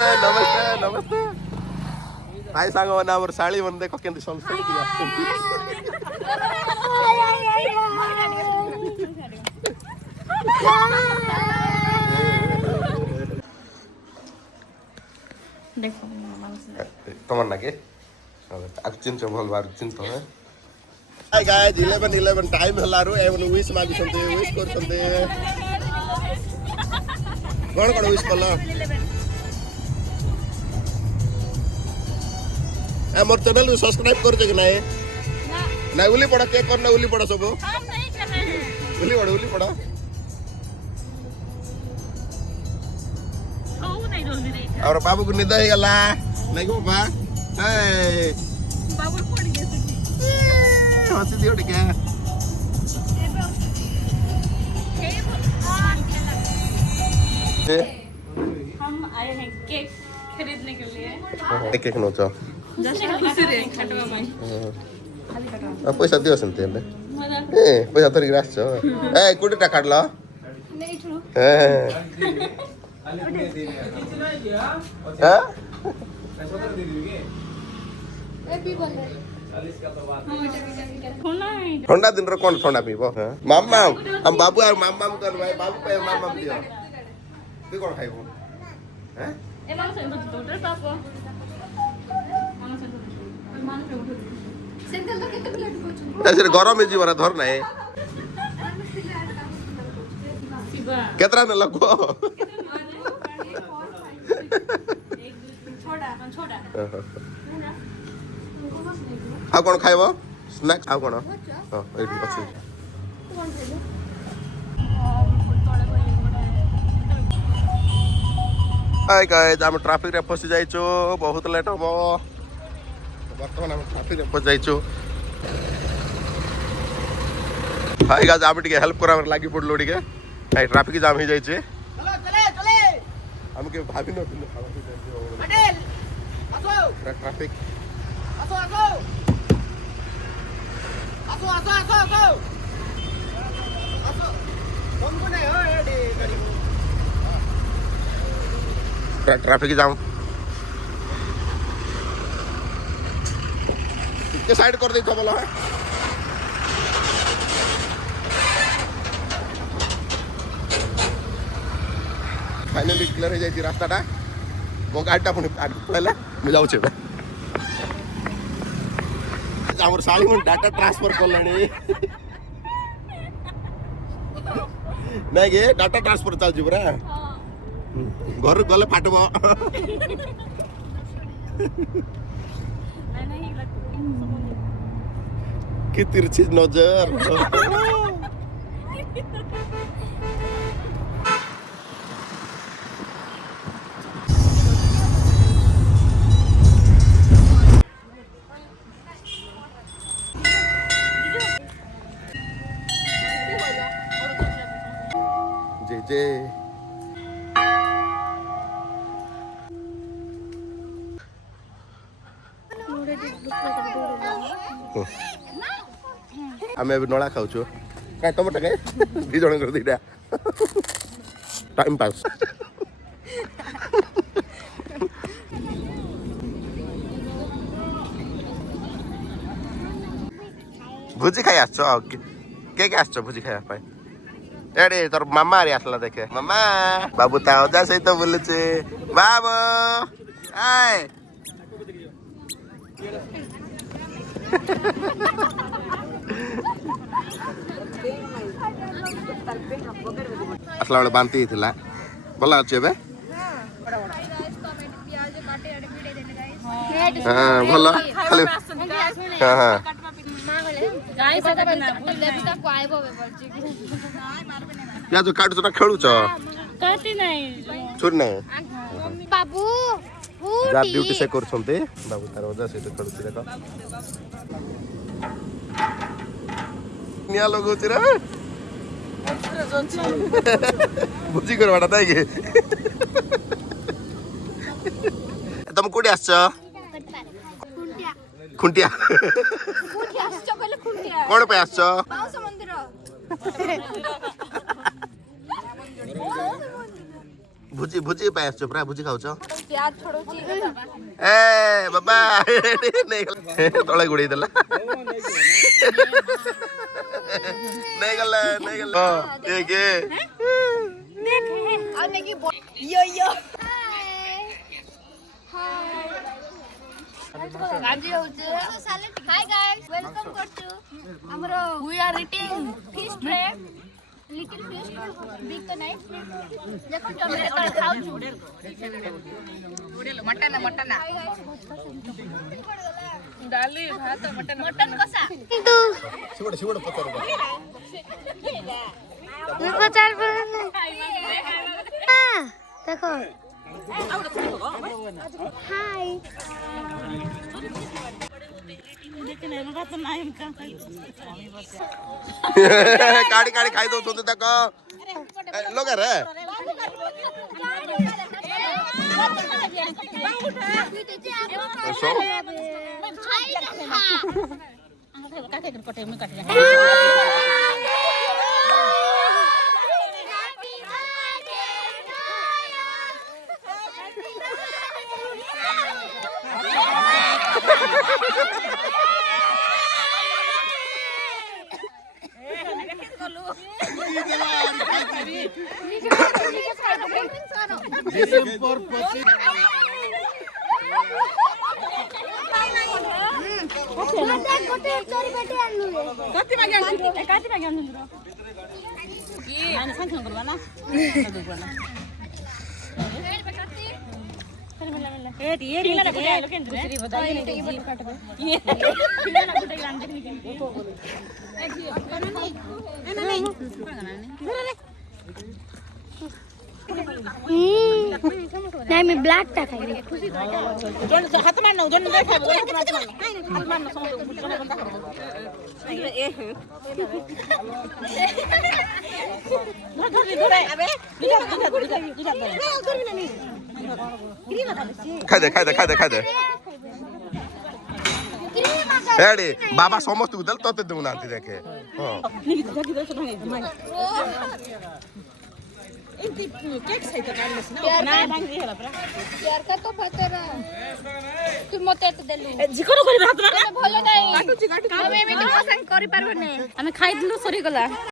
नमस्ते नमस्ते हाय सांग मैंने आम शाड़ी मन देख के सल तुम ना के चिंत भल बार चिंत है हाय गाइस 11 टाइम हलारू एवन विश मागु छंते विश कर छंते कोन कोन विश कला हमर चैनल सब्सक्राइब कर जे नाही ना उली पड़ा के करना उली पड़ा सब हम नहीं कर रहे हैं उली पड़ा ओ नहीं जल्दी नहीं और बाबू को निदा ही गला नहीं को बा ए बाबू पड़ी गई हंसी दियो टिके हम आए हैं केक खरीदने के लिए एक नोचा खटवा माई पैसा दियो सेंते ए पैसा तरी राख छ ए कुडीटा काढला नहीं छु ठंडा दिन रो कौन ठंडा पीबो मामा हम बाबू और मामा कर भाई बाबू पे मामा दियो तू कौन खाइबो हैं ए मानो से तो पापा मानो से सेंटल तो केते प्लेट को ऐसे गरम में जीवरा धर नाही केतरा न लगो छोटा आ कोन खाइबो स्नैक्स आ कोन हां एठी अछि हाय गाइस हम ट्रैफिक रे फसी जाइछो बहुत लेट होबो वर्तमान हम ट्रैफिक रे फस जाइछो हाय गाइस हम टिके हेल्प करावर लागी पड़लो टिके हाय ट्रैफिक जाम हो जाइछे चलो चले हम के भाभी न पटेल आसो ट्रैफिक आसो आसो आसो आसो आसो आसो आसो कौन कोने हो एडी गाड़ी ट्रैफिक जाम के साइड कर दे तो बोला है फाइनली क्लियर हो जाई रास्ताटा मो गाड़ीटा पुणी पहले मैं जाऊँ आमर साली मन डाटा ट्रांसफर करलानी नहीं गे डाटा ट्रांसफर चल जी बरा घर गले फाटबो कि तिरछी नजर जे जे आमे अब नळा खाउछु काय टमाटो काय दी जण कर दिटा टाइम पास भुजी खाइ आछो के आछो भुजी खाइ पाए एडे तोर मामा रे आसला देखे मामा बाबू ता ओजा सहित बोलुचे बाबू आय असला वाला बांती थिला बोला अच्छे बे हां बोला खाली हां हां गाइस आता बिना को आइबो बे पड़ची या जो काटू ना खेलू छ काटी नहीं छोड़ नहीं बाबू जा ड्यूटी से कर छनते बाबू तार वजह से तो खेलू देखो निया लोगो रे बुझी कर बाटा ताई के तुम कोडी आछ खुंटिया खुंटिया चपले खुंटिया कोण पे आछ पाउस मंदिर भुजी भुजी पाइ आछो पुरा भुजी खाउछ प्याज छोड़ौची ए बाबा नहीं तळे गुडी देला नहीं गला के और नेकी यो यो गांजी होउचे हाय गाइस वेलकम करछु हमरो we are eating fish fry little fish big तो नहीं देखो टमाटर का खाउछु मटन डाली भात मटन कसा तू शिवड़ पत्तर देखो चार देखो हाय काडी काडी खाई दो सोते तक लोग रे नहीं मैं ब्लैक टा खाई हात मार्नु जोन देखाबो हात मार्नु खाइ दे एडी बाबा समस्त उदल तते देउना देखे केक सहित काढलेस ना नाही मागली हेला पुरा यार का तो पतरा तू मते तो देलु जिकरो करि हात मार भलो नाही ଆମେ ଏମିତି ପସନ୍ଦ କରି ପାରିବନି ଆମେ ଖାଇଦେଲୁ ସରି ଗଲା